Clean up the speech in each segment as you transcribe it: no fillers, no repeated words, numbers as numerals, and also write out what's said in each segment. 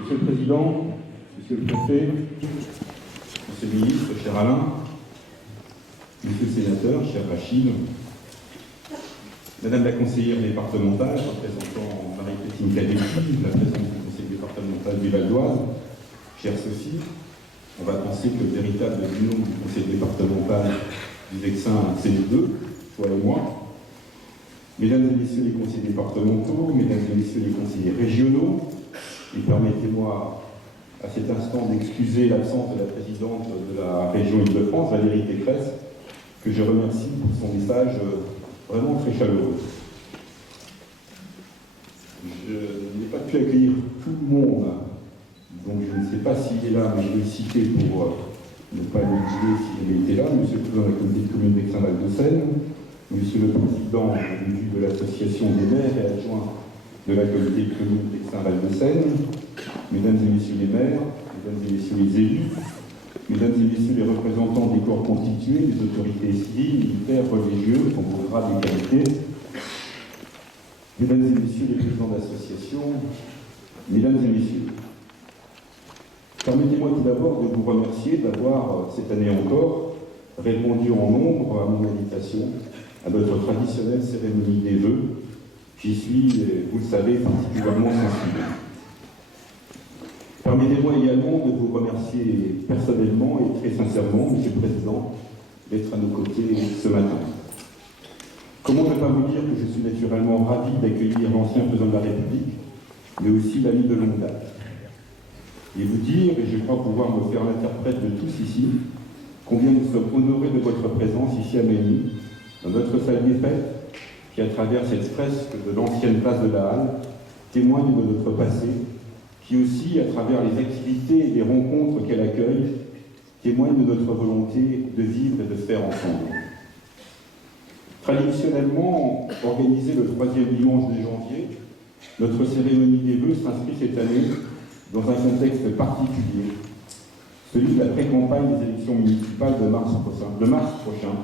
Monsieur le Président, Monsieur le Préfet, Monsieur le Ministre, cher Alain, Monsieur le Sénateur, cher Rachid, Madame la conseillère départementale, représentant Marie-Christine Cadetti, la présidente du conseil départemental du Val d'Oise, chère Sophie, on va penser que le véritable nom du conseil départemental du Vexin, c'est nous deux, toi et moi. Mesdames et messieurs les conseillers départementaux, mesdames et messieurs les conseillers régionaux, et permettez-moi à cet instant d'excuser l'absence de la présidente de la région Île-de-France, Valérie Pécresse, que je remercie pour son message vraiment très chaleureux. Je n'ai pas pu accueillir tout le monde, donc je ne sais pas s'il est là, mais je vais le citer pour ne pas l'oublier s'il était là. Monsieur le président de la communauté de communes Vexin-Val de Seine, Monsieur le président de l'association des maires et adjoint de la communauté de communes Vexin-Val de Seine, mesdames et messieurs les maires, mesdames et messieurs les élus, mesdames et messieurs les représentants des corps constitués, des autorités civiles, militaires, religieuses, en vos grades et qualités, mesdames et messieurs les présidents d'associations, mesdames et messieurs. Permettez-moi tout d'abord de vous remercier d'avoir, cette année encore, répondu en nombre à mon invitation à notre traditionnelle cérémonie des vœux. J'y suis, vous le savez, particulièrement sensible. Permettez-moi également de vous remercier personnellement et très sincèrement, Monsieur le Président, d'être à nos côtés ce matin. Comment ne pas vous dire que je suis naturellement ravi d'accueillir l'ancien président de la République, mais aussi l'ami de longue date. Et vous dire, et je crois pouvoir me faire l'interprète de tous ici, combien nous sommes honorés de votre présence ici à Magny, dans notre salle des fêtes, qui, à travers cette fresque de l'ancienne place de la Halle, témoigne de notre passé, qui aussi, à travers les activités et les rencontres qu'elle accueille, témoigne de notre volonté de vivre et de faire ensemble. Traditionnellement organisée le 3e dimanche de janvier, notre cérémonie des vœux s'inscrit cette année dans un contexte particulier, celui de la pré-campagne des élections municipales de mars prochain,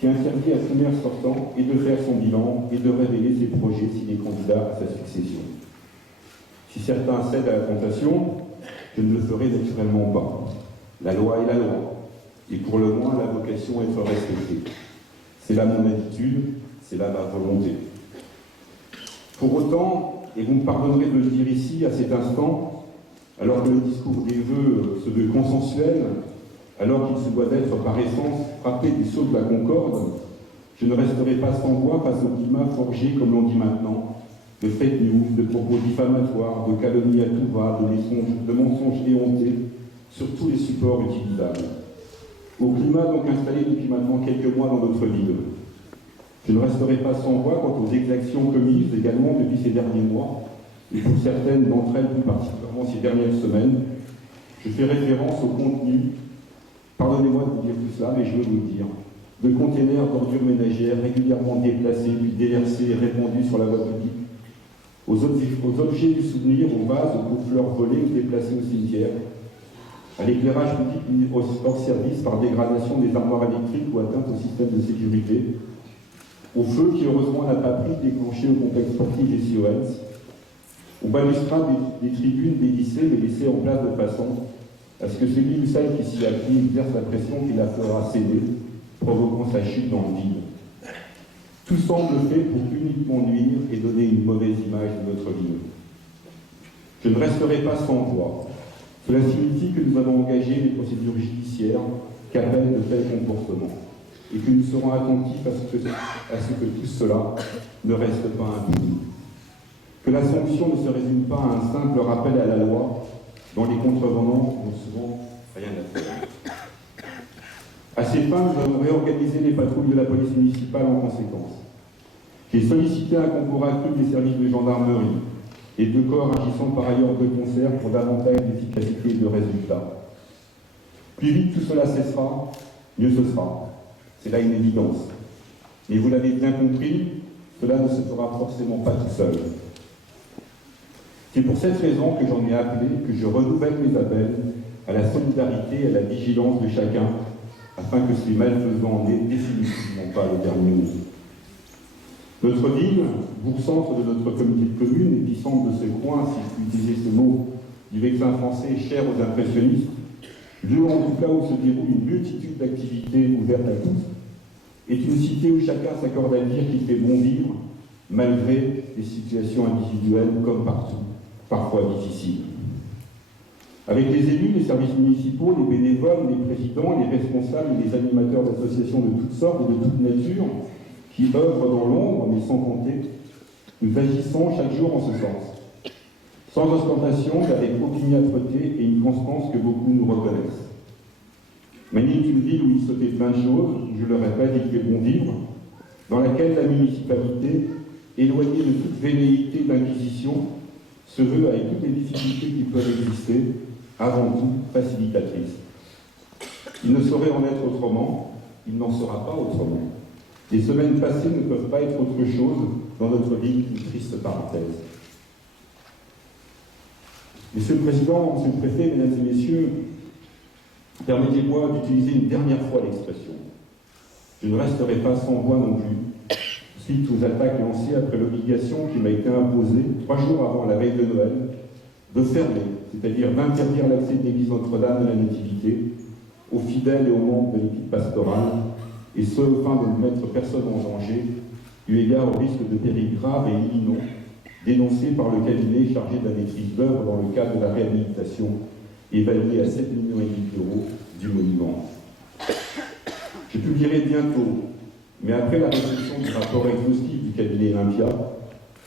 qui interdit à tout maire sortant et de faire son bilan et de révéler ses projets s'il est candidat à sa succession. Si certains cèdent à la tentation, je ne le ferai naturellement pas. La loi est la loi, et pour le moins la vocation à être respectée. C'est là mon habitude, c'est là ma volonté. Pour autant, et vous me pardonnerez de le dire ici, à cet instant, alors que le discours des vœux se veut consensuel, alors qu'il se doit d'être par essence frappé du sceau de la concorde, je ne resterai pas sans voix face au climat forgé, comme l'on dit maintenant, de fake news, de propos diffamatoires, de calomnies à tout va, de mensonges éhontés sur tous les supports utilisables. Au climat donc installé depuis maintenant quelques mois dans notre ville. Je ne resterai pas sans voix quant aux exactions commises également depuis ces derniers mois, et pour certaines d'entre elles, plus particulièrement ces dernières semaines. Je fais référence au contenu, pardonnez-moi de vous dire tout cela, mais je veux vous le dire, de containers d'ordures ménagères régulièrement déplacés, puis déversés et répandus sur la voie publique, aux objets du souvenir, aux vases, aux fleurs volées ou déplacées au cimetière, à l'éclairage public hors service par dégradation des armoires électriques ou atteinte au système de sécurité, au feu qui heureusement n'a pas pris déclenché au complexe sportif des COS, aux balustrades des tribunes des lycées mais laissées en place de façon à ce que celui ou celle qui s'y appuie exerce la pression qui la fera céder, provoquant sa chute dans le vide. Tout semble fait pour uniquement nuire et donner une mauvaise image de notre ville. Je ne resterai pas sans voix. Cela signifie que nous avons engagé des procédures judiciaires qu'appellent de tels comportements et que nous serons attentifs à ce que tout cela ne reste pas impuni. Que la sanction ne se résume pas à un simple rappel à la loi dont les contrevenants n'ont souvent rien à faire. À ces fins, nous avons réorganisé les patrouilles de la police municipale en conséquence. J'ai sollicité un concours accru des services de gendarmerie et 2 corps agissant par ailleurs de concert pour davantage d'efficacité et de résultats. Plus vite tout cela cessera, mieux ce sera. C'est là une évidence. Mais vous l'avez bien compris, cela ne se fera forcément pas tout seul. C'est pour cette raison que j'en ai appelé, que je renouvelle mes appels à la solidarité et à la vigilance de chacun, afin que ces malfaisants n'aient définitivement pas le dernier mot. Notre ville, bourg-centre de notre communauté de communes, épicentre de ce coin, si je puis utiliser ce mot, du Vexin français cher aux impressionnistes, lieu en tout cas où se déroule une multitude d'activités ouvertes à tous, est une cité où chacun s'accorde à dire qu'il fait bon vivre, malgré des situations individuelles comme partout, parfois difficiles. Avec les élus, les services municipaux, les bénévoles, les présidents, les responsables et les animateurs d'associations de toutes sortes et de toute nature, qui œuvrent dans l'ombre, mais sans compter, nous agissons chaque jour en ce sens. Sans ostentation, avec aucune âpreté et une constance que beaucoup nous reconnaissent. Manille est une ville où il se fait plein de choses, je le répète, il fait bon vivre, dans laquelle la municipalité, éloignée de toute velléité d'inquisition, se veut, avec toutes les difficultés qui peuvent exister, avant tout facilitatrice. Il ne saurait en être autrement, il n'en sera pas autrement. Les semaines passées ne peuvent pas être autre chose dans notre vie qu'une triste parenthèse. Monsieur le Président, Monsieur le Préfet, Mesdames et Messieurs, permettez-moi d'utiliser une dernière fois l'expression. Je ne resterai pas sans voix non plus, suite aux attaques lancées après l'obligation qui m'a été imposée 3 jours avant la veille de Noël, de fermer, c'est-à-dire d'interdire l'accès de l'église Notre-Dame de la Nativité aux fidèles et aux membres de l'équipe pastorale, et ce, afin de ne mettre personne en danger, eu égard au risque de péril grave et imminent, dénoncé par le cabinet chargé de la maîtrise d'œuvre dans le cadre de la réhabilitation, évaluée à 7,5 millions d'euros du monument. Je publierai bientôt, mais après la réception du rapport exhaustif du cabinet Olympia,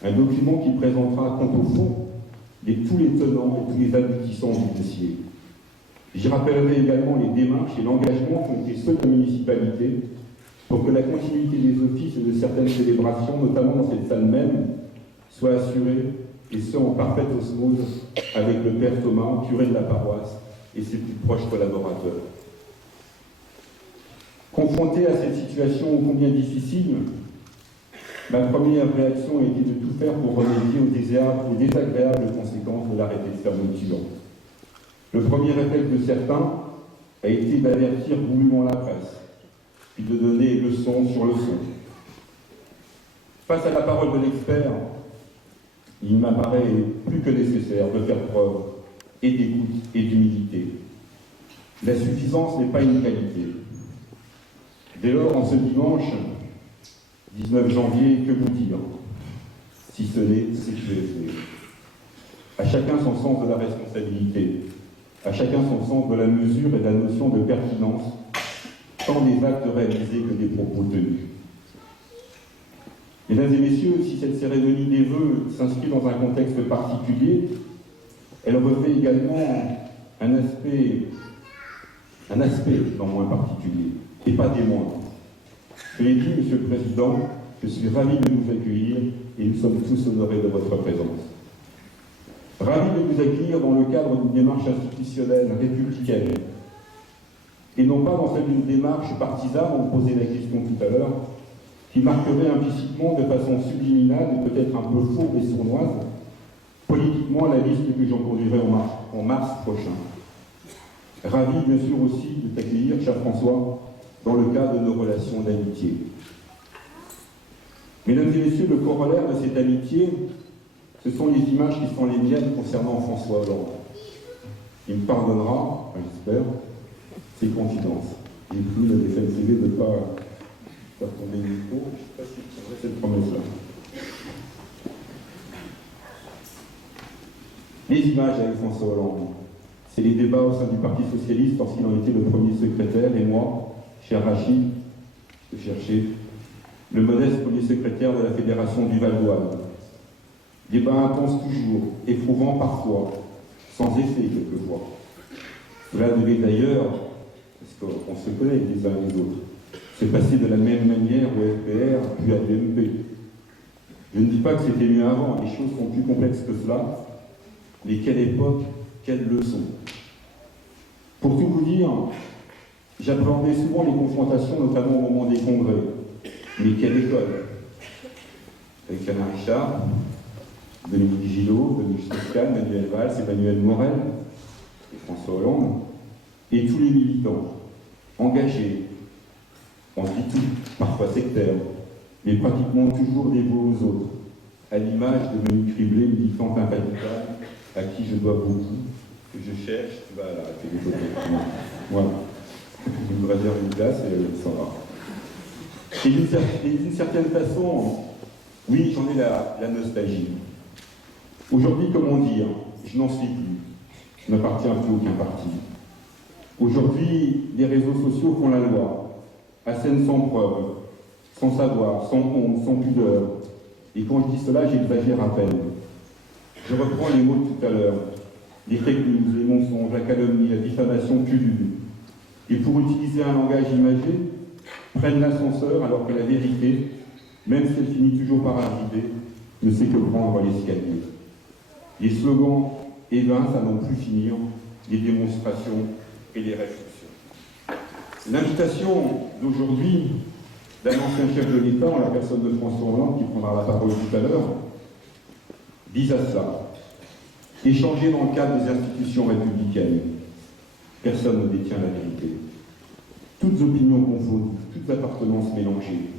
un document qui présentera, quant au fond, tous les tenants et tous les aboutissants du dossier. J'y rappellerai également les démarches et l'engagement qui ont été ceux de la municipalité pour que la continuité des offices et de certaines célébrations, notamment dans cette salle même, soit assurée, et ce en parfaite osmose avec le Père Thomas, curé de la paroisse, et ses plus proches collaborateurs. Confronté à cette situation ô combien difficile, ma première réaction a été de tout faire pour remédier aux désagréables conséquences de l'arrêté de fermeture. Le premier réflexe de certains a été d'avertir goulûment la presse, puis de donner leçon sur leçon. Face à la parole de l'expert, il m'apparaît plus que nécessaire de faire preuve et d'écoute et d'humilité. La suffisance n'est pas une qualité. Dès lors, en ce dimanche 19 janvier, que vous dire, si ce n'est sécurité. À chacun son sens de la responsabilité, à chacun son sens de la mesure et de la notion de pertinence, tant des actes réalisés que des propos tenus. Mesdames et messieurs, si cette cérémonie des vœux s'inscrit dans un contexte particulier, elle revêt également un aspect non moins particulier, et pas des moindres. Je l'ai dit, Monsieur le Président, je suis ravi de vous accueillir et nous sommes tous honorés de votre présence. Ravi de vous accueillir dans le cadre d'une démarche institutionnelle républicaine et non pas dans celle d'une démarche partisane, on me posait la question tout à l'heure, qui marquerait implicitement de façon subliminale et peut-être un peu fourbe et sournoise politiquement la liste que j'en conduirai en mars prochain. Ravi bien sûr aussi de t'accueillir, cher François, dans le cadre de nos relations d'amitié. Mesdames et messieurs, le corollaire de cette amitié, ce sont les images qui sont les miennes concernant François Hollande. Il me pardonnera, j'espère, ses confidences. J'ai pris la défensive de ne pas faire tomber le micro. Je ne sais pas si c'est vrai cette promesse-là. Les images avec François Hollande, c'est les débats au sein du Parti Socialiste lorsqu'il en était le premier secrétaire, et moi, cher Rachid, je cherchais le modeste premier secrétaire de la Fédération du Val-d'Oise. Débat intense toujours, éprouvant parfois, sans effet quelquefois. Cela devait d'ailleurs, parce qu'on se connaît les uns les autres, se passer de la même manière au FPR puis à l'UMP. Je ne dis pas que c'était mieux avant, les choses sont plus complexes que cela, mais quelle époque, quelle leçon. Pour tout vous dire, j'appréhendais souvent les confrontations, notamment au moment des congrès. Mais quelle école? Avec Alain Richard, Dominique Gillot, Dominique Strauss-Kahn, Manuel Valls, Emmanuel Morel et François Hollande, et tous les militants engagés, on dit tout, parfois sectaires, mais pratiquement toujours dévoués aux autres, à l'image de Monique Riblet, militante infatigable à qui je dois beaucoup, que je cherche, tu vas là, fait des photos. Voilà. Je me réserve une place et elle s'en va. Et d'une certaine façon, oui, j'en ai la nostalgie. Aujourd'hui, comment dire, je n'en suis plus. Je n'appartiens plus à aucun parti. Aujourd'hui, les réseaux sociaux font la loi, assènent sans preuve, sans savoir, sans honte, sans pudeur. Et quand je dis cela, j'exagère à peine. Je reprends les mots de tout à l'heure. Les fake news, les mensonges, la calomnie, la diffamation pullulent. Et pour utiliser un langage imagé, prennent l'ascenseur alors que la vérité, même si elle finit toujours par arriver, ne sait que prendre l'escalier. Les slogans évincent à n'en plus finir, les démonstrations et les réflexions. L'invitation d'aujourd'hui d'un ancien chef de l'État, en la personne de François Hollande, qui prendra la parole tout à l'heure, vise à cela. Échanger dans le cadre des institutions républicaines. Personne ne détient la vérité. Toutes opinions confondues, toutes appartenances mélangées.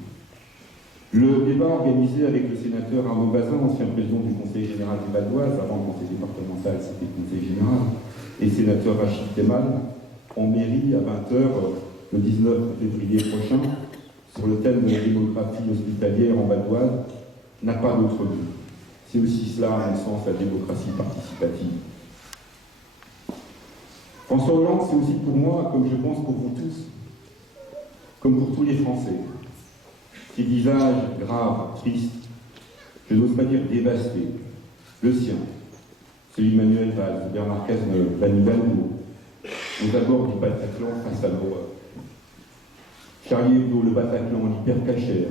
Le débat organisé avec le sénateur Arnaud Bazin, ancien président du Conseil général du Val d'Oise, avant le Conseil départemental, c'était le Conseil général, et sénateur Rachid Temal, en mairie à 20h le 19 février prochain, sur le thème de la démographie hospitalière en Val d'Oise, n'a pas d'autre but. C'est aussi cela, à mon sens, la démocratie participative. François Hollande, c'est aussi pour moi, comme je pense pour vous tous, comme pour tous les Français, ces visages graves, tristes, je n'ose pas dire dévastés, le sien, celui d'Emmanuel Valls, Bernard Cazeneuve, Anne Hidalgo, aux abords du Bataclan face à l'horreur. Charlie Hebdo, le Bataclan, l'hypercachère,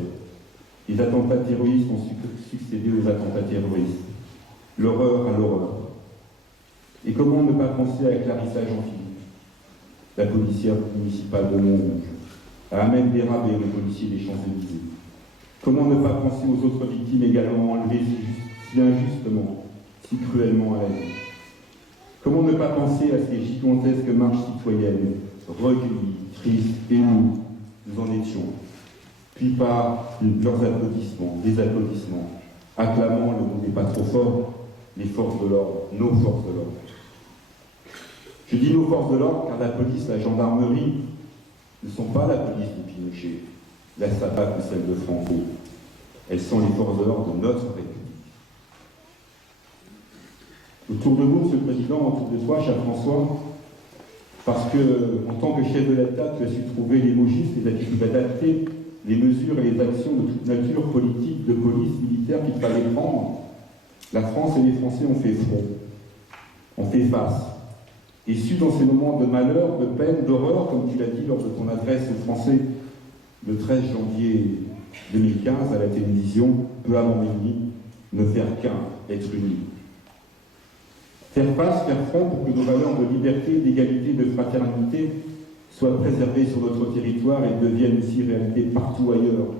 les attentats terroristes ont succédé aux attentats terroristes, l'horreur à l'horreur. Et comment ne pas penser à Clarissa Jean-Philippe, la policière municipale de Montrouge, à Ahmed Berabé, le policier des Champs-Élysées. Comment ne pas penser aux autres victimes également enlevées si injustement, si cruellement à la vie. Comment ne pas penser à ces gigantesques marches citoyennes, recueillies, tristes, émues, nous en étions, puis par leurs applaudissements, des applaudissements, acclamant, le mot n'est pas trop fort, les forces de l'ordre, nos forces de l'ordre. Je dis nos forces de l'ordre car la police, la gendarmerie ne sont pas la police de Pinochet, la SAPAC ou celle de Franco. Elles sont les forces de l'ordre de notre République. Autour de vous, Monsieur le Président, autour de toi, cher François, parce que, en tant que chef de l'État, tu as su trouver les mots justes et tu as adapté les mesures et les actions de toute nature, politique, de police, militaire, qu'il fallait prendre. La France et les Français ont fait front, ont fait face, et su dans ces moments de malheur, de peine, d'horreur, comme tu l'as dit lors de ton adresse aux Français le 13 janvier 2015 à la télévision, peu avant minuit, ne faire qu'un, être unis. Faire face, faire front pour que nos valeurs de liberté, d'égalité, de fraternité soient préservées sur notre territoire et deviennent aussi réalité partout ailleurs,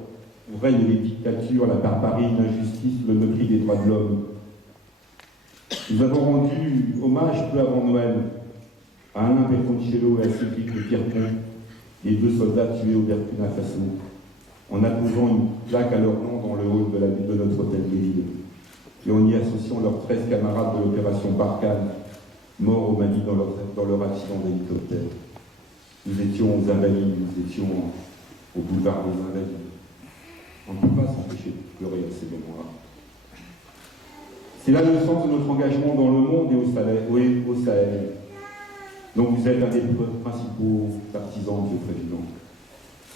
où règnent les dictatures, la barbarie, l'injustice, le mépris des droits de l'homme. Nous avons rendu hommage peu avant Noël à Alain Bertoncello et à Cédric de Pierrepont, les deux soldats tués au Burkina Faso, en apposant une plaque à leur nom dans le hall de notre hôtel de ville, et en y associant leurs 13 camarades de l'opération Barkhane, morts au Mali dans leur accident d'hélicoptère. Nous étions aux Invalides, nous étions au boulevard des Invalides. On ne peut pas s'empêcher de pleurer à ces moments-là. C'est là le sens de notre engagement dans le monde et au Sahel. Donc vous êtes un des principaux partisans, Monsieur le Président.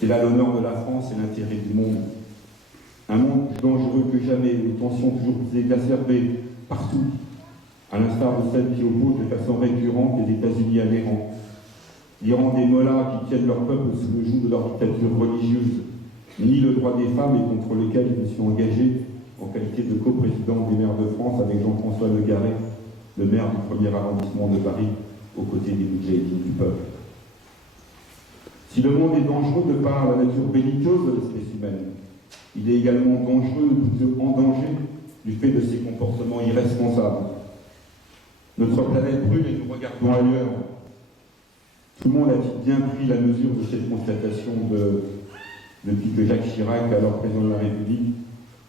C'est là l'honneur de la France et l'intérêt du monde. Un monde plus dangereux que jamais, aux tensions toujours plus exacerbées, partout, à l'instar de celles qui opposent de façon récurrente les États-Unis à l'Iran. L'Iran des mollahs qui tiennent leur peuple sous le joug de leur dictature religieuse, ni le droit des femmes et contre lequel je me suis engagé en qualité de coprésident des maires de France avec Jean-François Le Garret, le maire du 1er arrondissement de Paris, aux côtés des Moudjahidines du peuple. Si le monde est dangereux de par la nature belliqueuse de l'espèce humaine, il est également dangereux, en danger, du fait de ses comportements irresponsables. Notre planète brûle et nous regardons ailleurs. Tout le monde a bien pris la mesure de cette constatation depuis que Jacques Chirac, alors président de la République,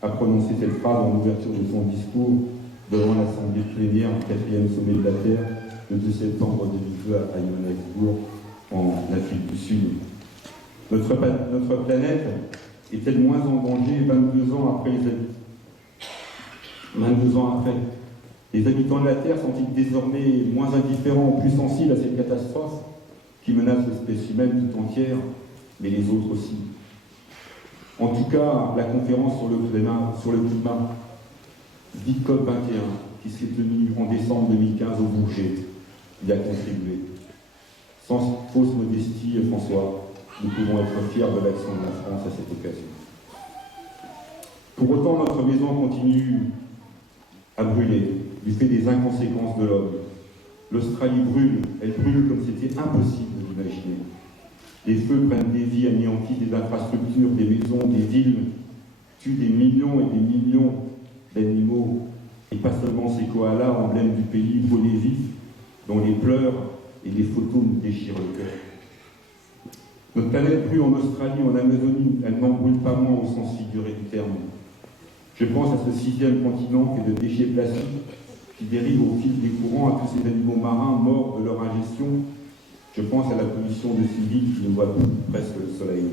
a prononcé cette phrase en ouverture de son discours devant l'assemblée plénière du 4e sommet de la Terre le 2 septembre 2002 à Johannesburg, en Afrique du Sud. Notre planète est-elle moins en danger 22 ans après les habitants 22 ans après. Les habitants de la Terre sont-ils désormais moins indifférents ou plus sensibles à cette catastrophe qui menace l'espèce humaine tout entière, mais les autres aussi? En tout cas, la conférence sur le climat, dite COP21, qui s'est tenue en décembre 2015 au Bourget, y a contribué. Sans fausse modestie, François, nous pouvons être fiers de l'action de la France à cette occasion. Pour autant, notre maison continue à brûler, du fait des inconséquences de l'homme. L'Australie brûle, elle brûle comme c'était impossible de l'imaginer. Les feux prennent des vies, anéantissent des infrastructures, des maisons, des villes, tuent des millions et des millions d'animaux, et pas seulement ces koalas, emblèmes du pays brûlés vifs, dont les pleurs et les photos nous déchirent le cœur. Notre planète brûle en Australie, en Amazonie, elle n'en brûle pas moins au sens figuré du terme. Je pense à ce 6e continent fait de déchets plastiques qui dérivent au fil des courants à tous ces animaux marins morts de leur ingestion. Je pense à la pollution de ces villes qui ne voient plus presque le soleil.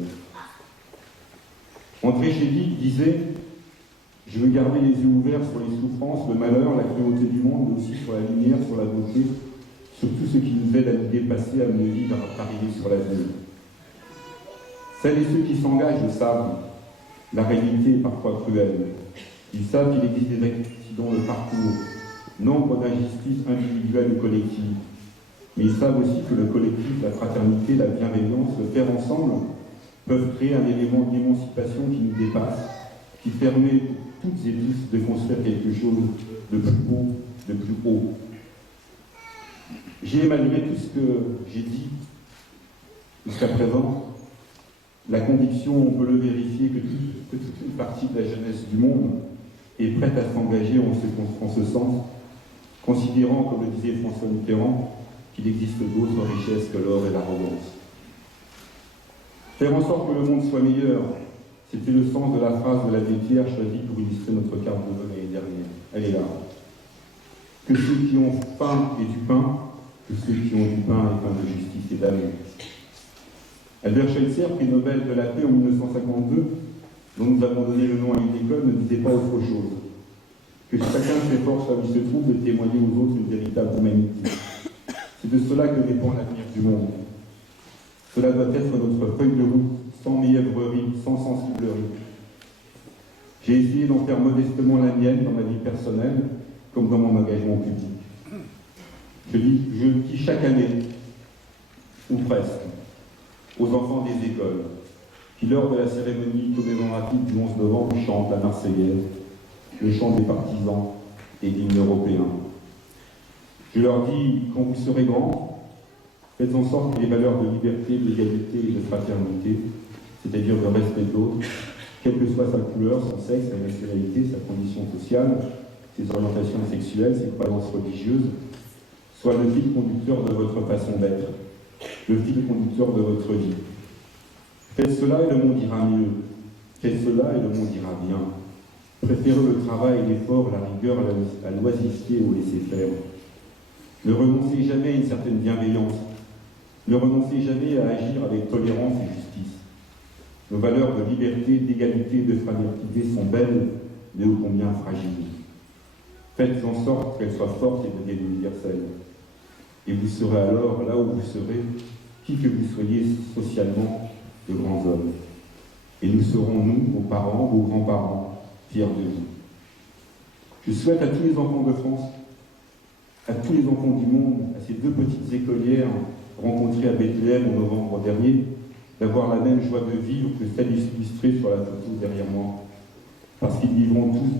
André Chédid disait « Je veux garder les yeux ouverts sur les souffrances, le malheur, la cruauté du monde, mais aussi sur la lumière, sur la beauté, sur tout ce qui nous aide à nous dépasser, à nous vivre, à arriver sur l'avenir. » Celles et ceux qui s'engagent le savent. La réalité est parfois cruelle. Ils savent qu'il existe des accidents de parcours, nombre d'injustices individuelles ou collectives. Mais ils savent aussi que le collectif, la fraternité, la bienveillance, le faire ensemble, peuvent créer un élément d'émancipation qui nous dépasse, qui permet pour toutes et tous de construire quelque chose de plus beau, de plus haut. J'ai, malgré tout ce que j'ai dit jusqu'à présent, la conviction, on peut le vérifier, que toute une partie de la jeunesse du monde est prête à s'engager en ce sens, considérant, comme le disait François Mitterrand, qu'il existe d'autres richesses que l'or et l'arrogance. Faire en sorte que le monde soit meilleur, c'était le sens de la phrase de l'abbé Pierre choisie pour illustrer notre carte de vœux l'année dernière. Elle est là. Que ceux qui ont faim aient du pain, que ceux qui ont du pain aient pain de justice et d'amour. Albert Schweitzer, prix Nobel de la paix en 1952, dont nous avons donné le nom à une école, ne disait pas autre chose. Que chacun s'efforce là où il se trouve de témoigner aux autres une véritable humanité. C'est de cela que dépend l'avenir du monde. Cela doit être notre feuille de route, sans mièvrerie, sans sensiblerie. J'ai essayé d'en faire modestement la mienne dans ma vie personnelle, comme dans mon engagement public. Je dis chaque année, ou presque, aux enfants des écoles, qui lors de la cérémonie commémorative du 11 novembre chantent la Marseillaise, le chant des partisans et l'hymne européen. Je leur dis, quand vous serez grands, faites en sorte que les valeurs de liberté, d'égalité et de fraternité, c'est-à-dire de respect de l'autre, quelle que soit sa couleur, son sexe, sa nationalité, sa condition sociale, ses orientations sexuelles, ses croyances religieuses, soient le fil conducteur de votre façon d'être, le fil conducteur de votre vie. Faites cela et le monde ira mieux. Faites cela et le monde ira bien. Préférez le travail, l'effort, la rigueur à l'oisiveté ou au laisser-faire. Ne renoncez jamais à une certaine bienveillance. Ne renoncez jamais à agir avec tolérance et justice. Nos valeurs de liberté, d'égalité et de fraternité sont belles, mais ô combien fragiles. Faites en sorte qu'elles soient fortes et deviennent universelles. Et vous serez alors, là où vous serez, qui que vous soyez socialement, de grands hommes. Et nous serons, nous, vos parents, vos grands-parents, fiers de vous. Je souhaite à tous les enfants de France, à tous les enfants du monde, à ces deux petites écolières rencontrées à Bethléem en novembre dernier, d'avoir la même joie de vivre que celle illustrée sur la photo derrière moi. Parce qu'ils vivront tous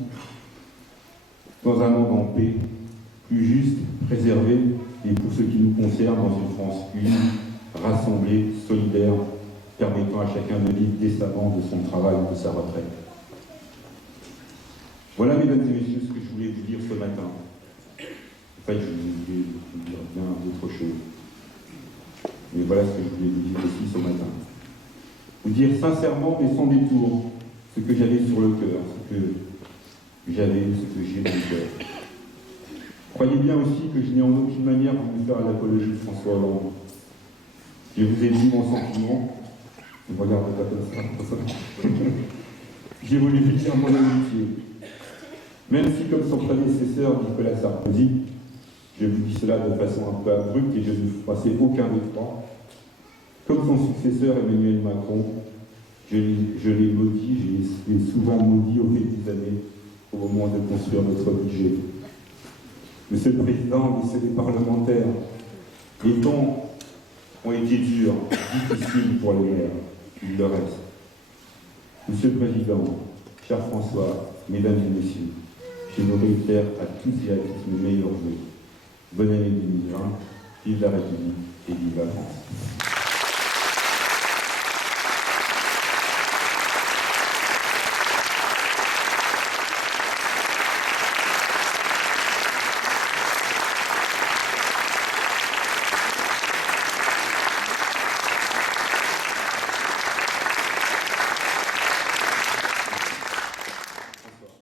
dans un monde en paix, plus juste, préservé, et pour ce qui nous concerne, dans une France unie, rassemblée, solidaire, permettant à chacun de vivre décemment de son travail ou de sa retraite. Voilà, mesdames et messieurs, ce que je voulais vous dire ce matin. En fait, je voulais vous dire bien d'autres choses. Mais voilà ce que je voulais vous dire aussi ce matin. Vous dire sincèrement, mais sans détour, ce que j'avais sur le cœur, ce que j'ai dans le cœur. Croyez bien aussi que je n'ai en aucune manière voulu faire l'apologie de François Hollande. Je vous ai dit mon sentiment. Ne me regardez pas comme ça. J'ai voulu lui dire mon amitié. Même si, comme son prédécesseur Nicolas Sarkozy, je vous dis cela de façon un peu abrupte et je ne vous froissais aucun effroi, comme son successeur Emmanuel Macron, je l'ai maudit, je l'ai souvent maudit au fil des années, au moment de construire notre budget. Monsieur le Président, messieurs les parlementaires, les temps ont été durs, difficiles pour les maires, il le reste. Monsieur le Président, cher François, mesdames et messieurs, je vous réitère à tous et à tous mes meilleurs vœux. Bonne année 2020, vive la République et vive la France.